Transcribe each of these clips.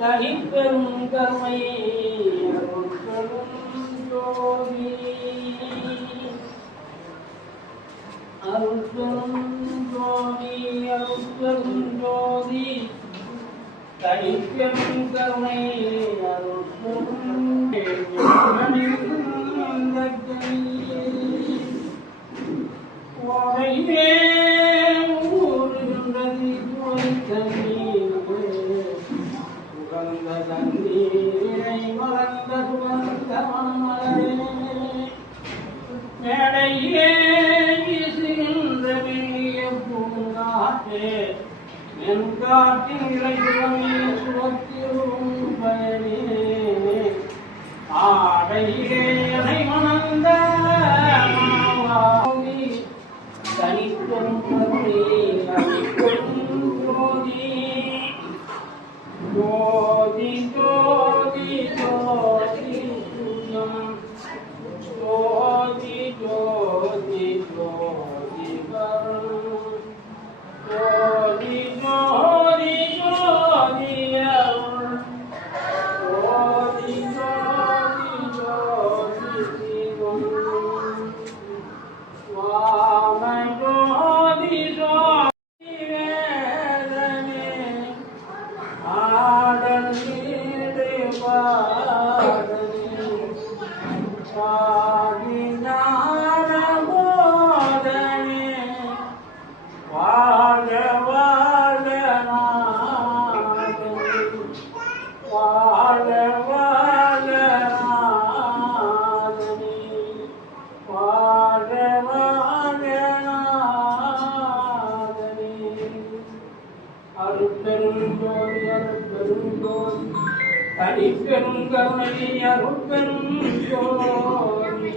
தனிப்பெரும் கருணை அருட்பெரும் ஜோதி அருட்பெரும் ஜோதி அருட்பெரும் ஜோதி தனிப்பெரும் கருணை அருட்பெரும் ஓடையே ஊறுகின்றது தண்ணீரை மலர்ந்த சுகந்த மலரே மேடையே வீசுகின்ற மெல்லிய பூங்காற்றே மென்காற்றின் இறைவனே சுவத்திரும் பயனே ஆடையே மணந்த தனிப்பெரும் கருணை அளிப்பெரும் ஜோதி ஜோதி ஜோதி ஜோதி சுயம் ஜோதி ஜோதி ஜோதி வரும் ஜோதி ஜோதி ஜோதி அருள் ஜோதி ஜோதி ஜோதி சிவம் வாம ஜோதி ஜோதி வேதனே ஆடல் நீடு பாடனே சாதி ஞானமோதனே வாழ வாழ நாதனே வாழ வாழ நாதனே வாழ வாழ நாதனே அருட்பெரும் ஜோதி அருட்பெரும் ஜோதி தனிப்பெரும் கருணை அருட்பெரும் ஜோதி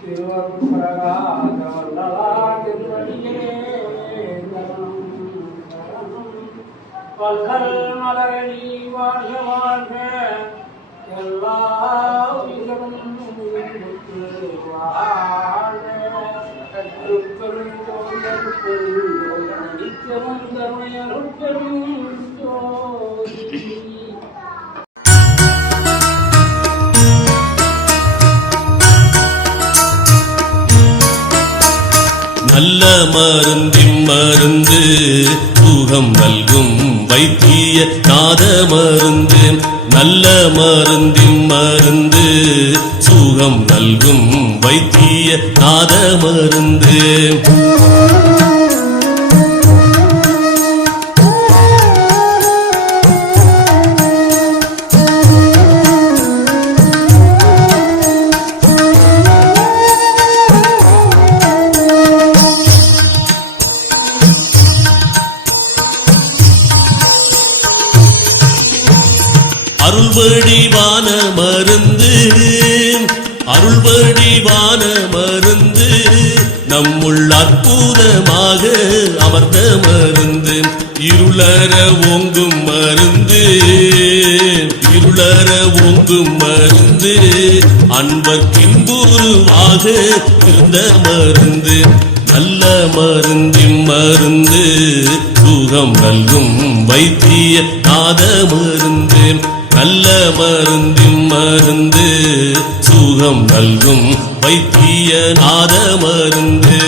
திருவருட்பிரகாச வல்லலா திருவடியே சரணம் சரணம் பல்கல் மலரடி வாழ்க வாழ்க எல்லா உயிர்களும் உயிருக்கு வாழ்க அருட்பெரும் ஜோதி அருட்பெரும் ஜோதி தனிப்பெரும் கருணை அருட்பெரும் ஜோதி நல்ல மருந்தின் மருந்து சுகம் நல்கும் வைத்திய நாத மருந்து நல்ல மருந்தின் மருந்து சுகம் நல்கும் வைத்திய நாத மருந்து அருள்வடிவான மருந்து அருள்வடிவான மருந்து நம்முள் அற்புதமாக அமர்ந்த மருந்து இருளற ஓங்கும் மருந்து இருளற ஓங்கும் மருந்து அன்பர்க்கின்புருவாக இருந்த மருந்து நல்ல மருந்தின் மருந்து சுகம் நல்கும் வைத்திய நாத மருந்து நல்ல மருந்தின் மருந்து சுகம் நல்கும் வைத்திய நாத மருந்து